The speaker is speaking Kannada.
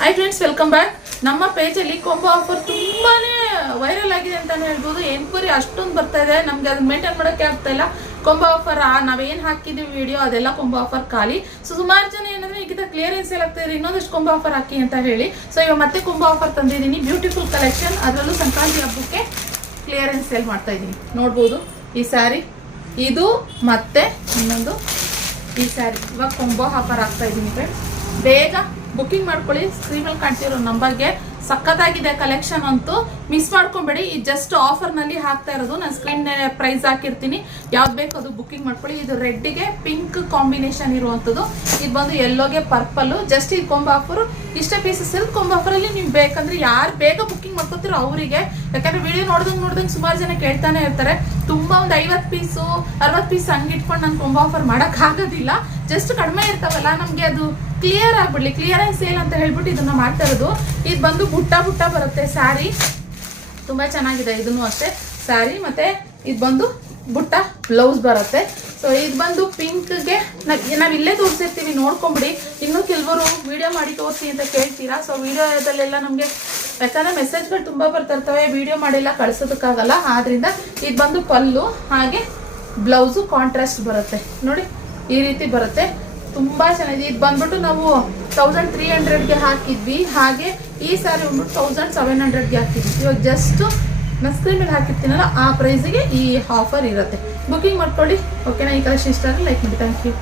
Hi friends, welcome back. ನಮ್ಮ ಪೇಜಲ್ಲಿ ಕೊಂಬೋ ಆಫರ್ ತುಂಬಾ ವೈರಲ್ ಆಗಿದೆ ಅಂತಲೇ ಹೇಳ್ಬೋದು. ಎನ್ಕ್ವೈರಿ ಅಷ್ಟೊಂದು ಬರ್ತಾ ಇದೆ, ನಮಗೆ ಅದನ್ನ ಮೇಂಟೈನ್ ಮಾಡೋಕ್ಕೆ ಆಗ್ತಾ ಇಲ್ಲ. ಕೊಂಬೋ ಆಫರ್ ನಾವೇನು ಹಾಕಿದ್ದೀವಿ ವಿಡಿಯೋ ಅದೆಲ್ಲ ಕೊಂಬೋ ಆಫರ್ ಖಾಲಿ. ಸೊ ಸುಮಾರು ಜನ ಏನಂದ್ರೆ ಈಗ ಕ್ಲಿಯರೆನ್ಸ್ ಸೇಲ್ ಆಗ್ತಾ ಇದೆ, ಇನ್ನೊಂದಷ್ಟು ಕೊಂಬೋ ಆಫರ್ ಹಾಕಿ ಅಂತ ಹೇಳಿ. ಸೊ ಇವಾಗ ಮತ್ತೆ ಕೊಂಬೋ ಆಫರ್ ತಂದಿದ್ದೀನಿ, ಬ್ಯೂಟಿಫುಲ್ ಕಲೆಕ್ಷನ್. ಅದರಲ್ಲೂ ಸಂಕ್ರಾಂತಿ ಹಬ್ಬಕ್ಕೆ ಕ್ಲಿಯರೆನ್ಸ್ ಸೇಲ್ ಮಾಡ್ತಾ ಇದ್ದೀನಿ. ನೋಡ್ಬೋದು ಈ ಸ್ಯಾರಿ, ಇದು ಮತ್ತೆ ಇನ್ನೊಂದು ಈ ಸ್ಯಾರಿ ಇವಾಗ ಕೊಂಬೋ ಆಫರ್ ಆಗ್ತಾ ಇದ್ದೀನಿ ಫ್ರೆಂಡ್ಸ್. ಬೇಗ ಬುಕ್ಕಿಂಗ್ ಮಾಡ್ಕೊಳ್ಳಿ. ಸ್ಕ್ರೀನಲ್ಲಿ ಕಾಣ್ತಿರೋ ನಂಬರ್ಗೆ. ಸಖತ್ತಾಗಿದೆ ಕಲೆಕ್ಷನ್ ಅಂತೂ, ಮಿಸ್ ಮಾಡ್ಕೊಂಬೇಡಿ. ಈ ಜಸ್ಟ್ ಆಫರ್ನಲ್ಲಿ ಹಾಕ್ತಾ ಇರೋದು. ನಾನು ಸ್ಕ್ರೀನ್ ಪ್ರೈಸ್ ಹಾಕಿರ್ತೀನಿ, ಯಾವ್ದು ಬೇಕು ಅದು ಬುಕ್ಕಿಂಗ್ ಮಾಡ್ಕೊಳ್ಳಿ. ಇದು ರೆಡ್ಗೆ ಪಿಂಕ್ ಕಾಂಬಿನೇಷನ್ ಇರುವಂಥದ್ದು, ಇದು ಬಂದು ಯೆಲ್ಲೋಗೆ ಪರ್ಪಲ್ಲು. ಜಸ್ಟ್ ಈ ಕೊಂಬೋ ಆಫರು ಇಷ್ಟೇ ಪೀಸಸ್ ಇರುತ್ತೆ. ಕೊಂಬೋ ಆಫರಲ್ಲಿ ನೀವು ಬೇಕಂದ್ರೆ ಯಾರು ಬೇಗ ಬುಕ್ಕಿಂಗ್ ಮಾಡ್ಕೊತೀರೋ ಅವರಿಗೆ, ಯಾಕಂದ್ರೆ ವಿಡಿಯೋ ನೋಡ್ದಂಗೆ ಸುಮಾರು ಜನ ಕೇಳ್ತಾನೆ ಇರ್ತಾರೆ. ತುಂಬ ಒಂದು 50 ಪೀಸು 60 ಪೀಸ್ ಹಂಗೆ ಇಟ್ಕೊಂಡು ನಾನು ಕೊಂಬೋ ಆಫರ್ ಮಾಡೋಕ್ಕಾಗೋದಿಲ್ಲ. ಜಸ್ಟ್ ಕಡಿಮೆ ಇರ್ತಾವಲ್ಲ, ನಮಗೆ ಅದು ಕ್ಲಿಯರ್ ಆಗ್ಬಿಡ್ಲಿ, ಕ್ಲಿಯರೆನ್ಸ್ ಸೇಲ್ ಅಂತ ಹೇಳ್ಬಿಟ್ಟು ಇದನ್ನ ಮಾಡ್ತಾ ಇರೋದು. ಇದು ಬಂದು ಬುಟ್ಟ ಬರುತ್ತೆ ಸ್ಯಾರಿ, ತುಂಬಾ ಚೆನ್ನಾಗಿದೆ. ಇದನ್ನು ಅಷ್ಟೇ ಸ್ಯಾರಿ, ಮತ್ತೆ ಇದು ಬಂದು ಬುಟ್ಟ ಬ್ಲೌಸ್ ಬರುತ್ತೆ. ಸೊ ಇದು ಬಂದು ಪಿಂಕ್ಗೆ ನಾವು ಇಲ್ಲೇ ತೋರಿಸಿರ್ತೀವಿ, ನೋಡ್ಕೊಂಬಿಡಿ. ಇನ್ನೂ ಕೆಲವರು ವಿಡಿಯೋ ಮಾಡಿ ತೋರಿಸಿ ಅಂತ ಕೇಳ್ತೀರಾ. ಸೊ ವಿಡಿಯೋದಲ್ಲೆಲ್ಲ ನಮಗೆ ಯಾಕಂದ್ರೆ ಮೆಸೇಜ್ಗಳು ತುಂಬ ಬರ್ತಾ ಇರ್ತವೆ, ವಿಡಿಯೋ ಮಾಡಿಲ್ಲ ಕಳ್ಸೋದಕ್ಕಾಗಲ್ಲ. ಆದ್ರಿಂದ ಇದು ಬಂದು ಪಲ್ಲು, ಹಾಗೆ ಬ್ಲೌಸು ಕಾಂಟ್ರಾಸ್ಟ್ ಬರುತ್ತೆ ನೋಡಿ, ಈ ರೀತಿ ಬರುತ್ತೆ. ತುಂಬಾ ಚೆನ್ನಾಗಿದೆ. ಇದು ಬಂದ್ಬಿಟ್ಟು ನಾವು 1300ಗೆ ಹಾಕಿದ್ವಿ, ಹಾಗೆ ಈ ಸ್ಯಾರಿ ಬಂದ್ಬಿಟ್ಟು 1700ಗೆ ಹಾಕಿದ್ವಿ. ಇವಾಗ ಜಸ್ಟ್ ನಾನು ಸ್ಕ್ರೀನ್ ಮೇಲೆ ಹಾಕಿರ್ತೀನಲ್ಲ ಆ ಪ್ರೈಸಿಗೆ ಈ ಆಫರ್ ಇರುತ್ತೆ. ಬುಕ್ಕಿಂಗ್ ಮಾಡ್ಕೊಳ್ಳಿ. ಓಕೆನಾ? ಈ ಕಲೆಕ್ಷನ್ ಇಷ್ಟ ಆದರೆ ಲೈಕ್ ಮಾಡಿ. Thank you.